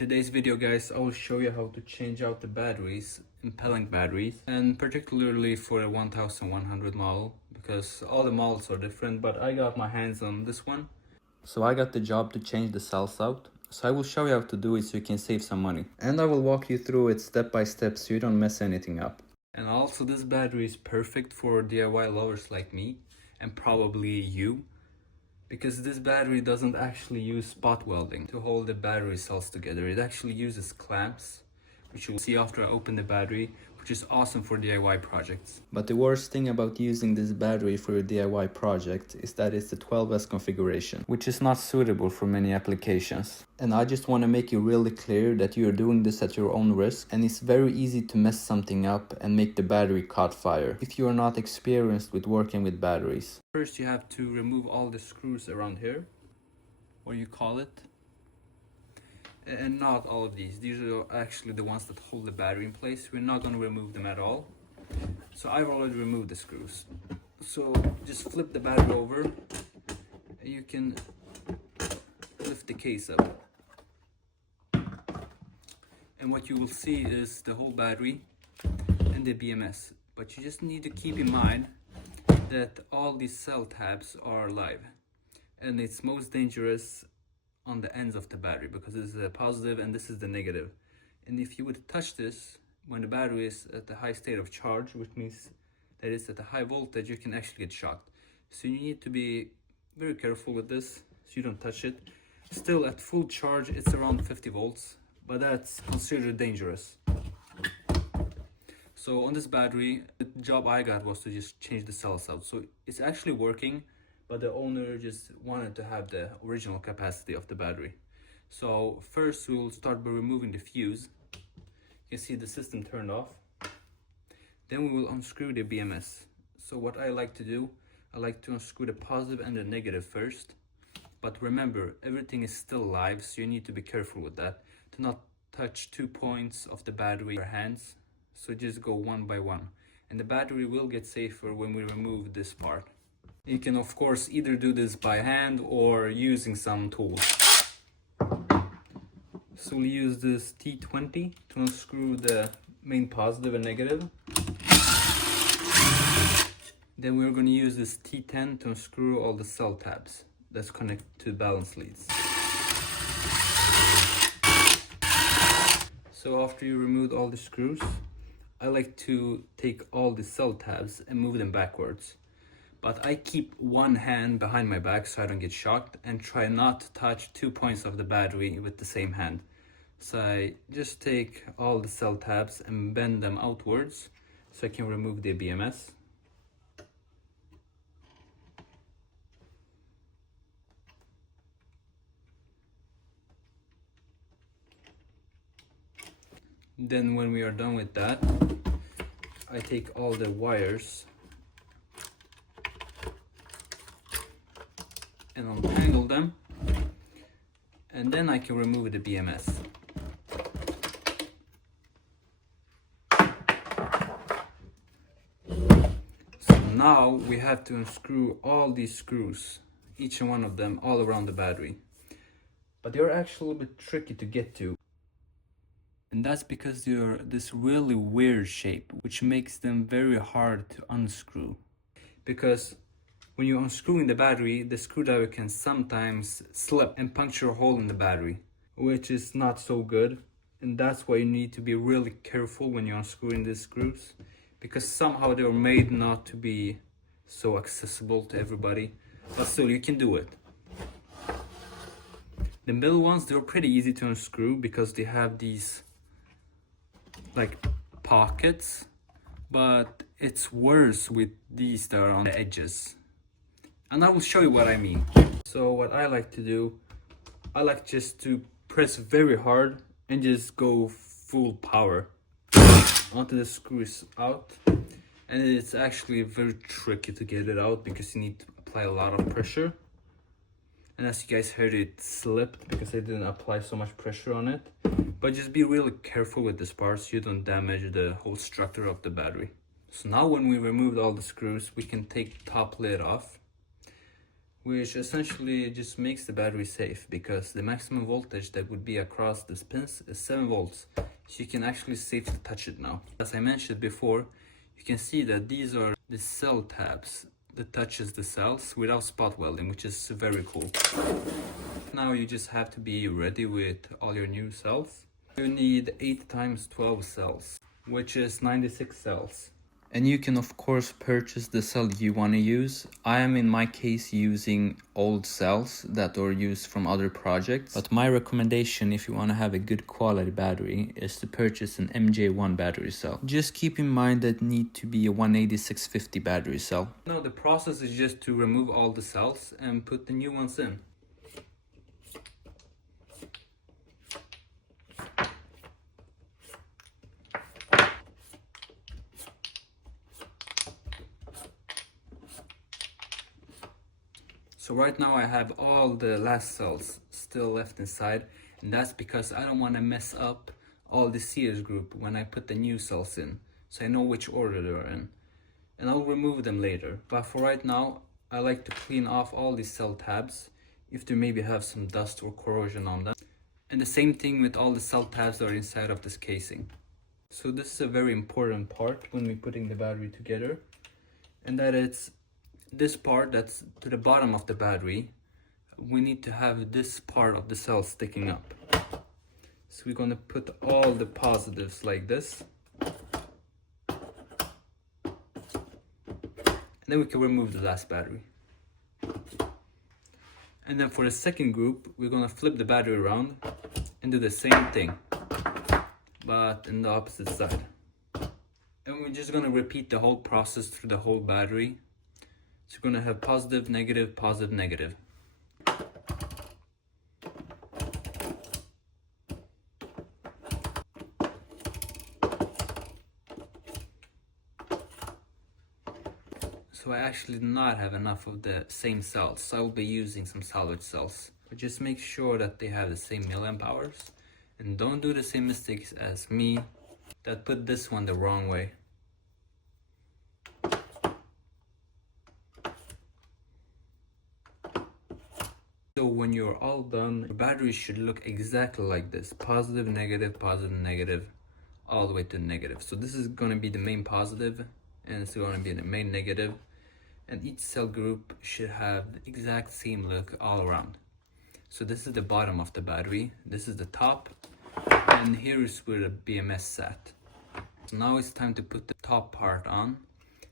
today's video, guys, I will show you how to change out the batteries in pellenc batteries, and particularly for a 1100 model, because all the models are different, but I got my hands on this one. So I got the job to change the cells out. So I will show you how to do it so you can save some money. And I will walk you through it step by step so you don't mess anything up. And also, this battery is perfect for DIY lovers like me, and probably you, because this battery doesn't actually use spot welding to hold the battery cells together. It actually uses clamps, which you will see after I open the battery, which is awesome for DIY projects. But the worst thing about using this battery for your DIY project is that it's the 12S configuration, which is not suitable for many applications. And I just want to make it really clear that you are doing this at your own risk, and it's very easy to mess something up and make the battery caught fire if you are not experienced with working with batteries. First, you have to remove all the screws around here, what you call it. And not all of these. These are actually the ones that hold the battery in place. We're not going to remove them at all. So I've already removed the screws. So just flip the battery over. You can lift the case up. And what you will see is the whole battery and the BMS. But you just need to keep in mind that all these cell tabs are live. And it's most dangerous on the ends of the battery, because this is a positive and this is the negative. And if you would touch this when the battery is at the high state of charge, which means that it's at a high voltage, you can actually get shocked. So you need to be very careful with this so you don't touch it. Still, at full charge it's around 50 volts, but that's considered dangerous. So on this battery, the job I got was to just change the cells out. So it's actually working, but the owner just wanted to have the original capacity of the battery. So first we will start by removing the fuse. You can see the system turned off. Then we will unscrew the BMS. So what I like to do, I like to unscrew the positive and the negative first. But remember, everything is still live, so you need to be careful with that, to not touch 2 points of the battery with your hands. So just go one by one. And the battery will get safer when we remove this part. You can of course either do this by hand or using some tools. So we'll use this T20 to unscrew the main positive and negative. Then we're going to use this T10 to unscrew all the cell tabs that's connected to balance leads. So after you removed all the screws, I like to take all the cell tabs and move them backwards. But I keep one hand behind my back so I don't get shocked, and try not to touch 2 points of the battery with the same hand. So I just take all the cell tabs and bend them outwards so I can remove the BMS. Then when we are done with that, I take all the wires and untangle them, and then I can remove the BMS. So now we have to unscrew all these screws, each and one of them, all around the battery. But they're actually a little bit tricky to get to. And that's because they're this really weird shape, which makes them very hard to unscrew. Because when you're unscrewing the battery, the screwdriver can sometimes slip and puncture a hole in the battery, which is not so good. And that's why you need to be really careful when you're unscrewing these screws, because somehow they were made not to be so accessible to everybody, but still you can do it. The middle ones, they're pretty easy to unscrew because they have these like pockets, but it's worse with these that are on the edges. And I will show you what I mean. So what I like to do, I like just to press very hard and just go full power onto the screws out. And it's actually very tricky to get it out because you need to apply a lot of pressure. And as you guys heard, it slipped because I didn't apply so much pressure on it. But just be really careful with this part so you don't damage the whole structure of the battery. So now when we removed all the screws, we can take the top lid off. which essentially just makes the battery safe because the maximum voltage that would be across this pins is 7 volts. So you can actually safely touch it now. As I mentioned before, you can see that these are the cell tabs that touches the cells without spot welding, which is very cool. Now you just have to be ready with all your new cells. You need 8 times 12 cells, which is 96 cells. And you can of course purchase the cell you want to use. I am in my case using old cells that are used from other projects. But my recommendation if you want to have a good quality battery is to purchase an MJ1 battery cell. Just keep in mind that need to be a 18650 battery cell. Now the process is just to remove all the cells and put the new ones in. So right now I have all the last cells still left inside, and that's because I don't want to mess up all the series group when I put the new cells in, so I know which order they're in. And I'll remove them later, but for right now I like to clean off all these cell tabs if they maybe have some dust or corrosion on them. And the same thing with all the cell tabs that are inside of this casing. So this is a very important part when we're putting the battery together, and that it's this part that's to the bottom of the battery. We need to have this part of the cell sticking up. So we're going to put all the positives like this, and then we can remove the last battery. And then for the second group, we're going to flip the battery around and do the same thing, but in the opposite side. And we're just going to repeat the whole process through the whole battery. So you're going to have positive, negative, positive, negative. So I actually do not have enough of the same cells, so I will be using some salvage cells. But just make sure that they have the same milliamp hours, and don't do the same mistakes as me that put this one the wrong way. So when you're all done, your battery should look exactly like this: positive, negative, all the way to negative. So this is going to be the main positive, and it's going to be the main negative, and each cell group should have the exact same look all around. So this is the bottom of the battery, this is the top, and here is where the BMS sat. So now it's time to put the top part on,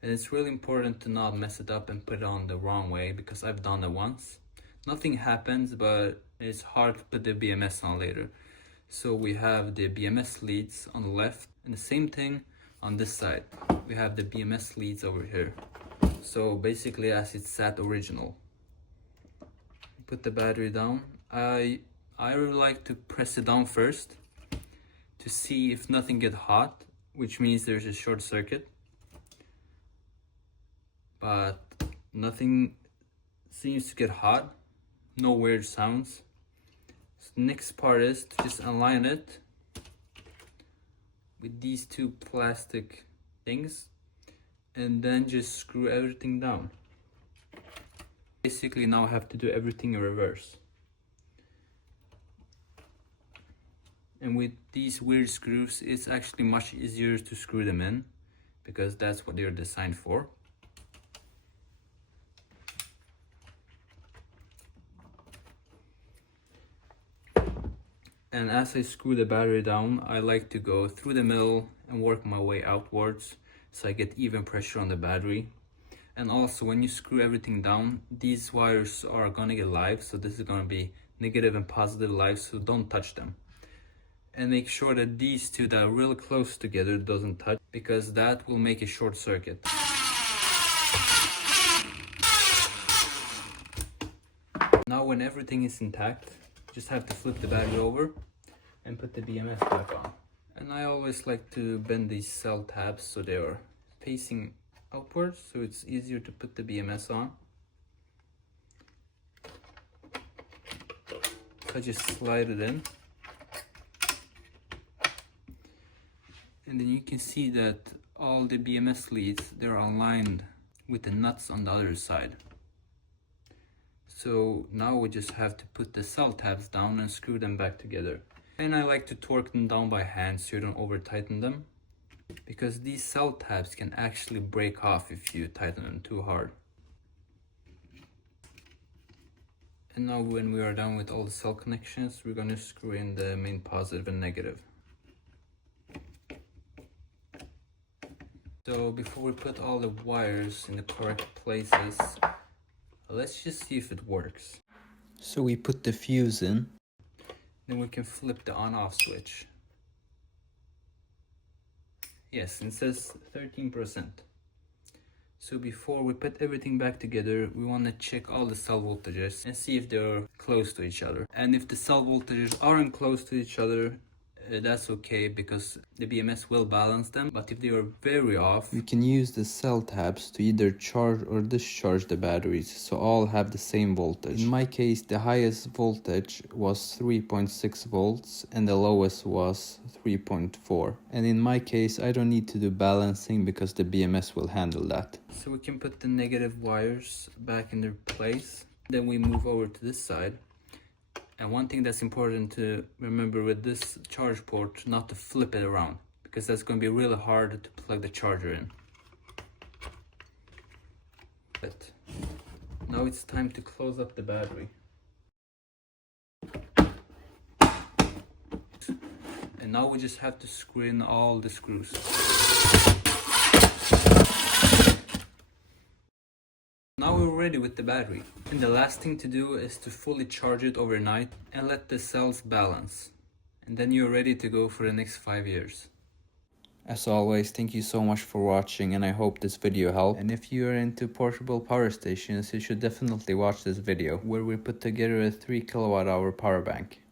and it's really important to not mess it up and put it on the wrong way, because I've done it once. Nothing happens, but it's hard to put the BMS on later. So we have the BMS leads on the left, and the same thing on this side. We have the BMS leads over here. So basically as it sat original. Put the battery down. I really like to press it down first to see if nothing get hot, which means there's a short circuit. But nothing seems to get hot. No weird sounds. So the next part is to just align it with these two plastic things, and then just screw everything down. Basically now I have to do everything in reverse. And with these weird screws, it's actually much easier to screw them in, because that's what they're designed for. And as I screw the battery down, I like to go through the middle and work my way outwards so I get even pressure on the battery. And also when you screw everything down, these wires are gonna get live, so this is gonna be negative and positive live, so don't touch them. And make sure that these two that are really close together doesn't touch, because that will make a short circuit. Now when everything is intact, just have to flip the battery over and put the BMS back on. And I always like to bend these cell tabs so they are facing upwards, so it's easier to put the BMS on. So I just slide it in. And then you can see that all the BMS leads, they're aligned with the nuts on the other side. So now we just have to put the cell tabs down and screw them back together. And I like to torque them down by hand so you don't over tighten them, because these cell tabs can actually break off if you tighten them too hard. And now when we are done with all the cell connections, we're going to screw in the main positive and negative. So before we put all the wires in the correct places, let's just see if it works. So we put the fuse in, then we can flip the on-off switch. Yes, it says 13%. So before we put everything back together, we want to check all the cell voltages and see if they're close to each other. And if the cell voltages aren't close to each other, that's okay, because the BMS will balance them. But if they are very off, we can use the cell tabs to either charge or discharge the batteries, so all have the same voltage. In my case, the highest voltage was 3.6 volts and the lowest was 3.4. And in my case, I don't need to do balancing because the BMS will handle that. So we can put the negative wires back in their place. Then we move over to this side. And one thing that's important to remember with this charge port, not to flip it around, because that's going to be really hard to plug the charger in. But now it's time to close up the battery. And now we just have to screw in all the screws. Now we're ready with the battery, and the last thing to do is to fully charge it overnight and let the cells balance, and then you're ready to go for the next 5 years. As always, thank you so much for watching, and I hope this video helped. And if you are into portable power stations, you should definitely watch this video where we put together a 3 kWh power bank.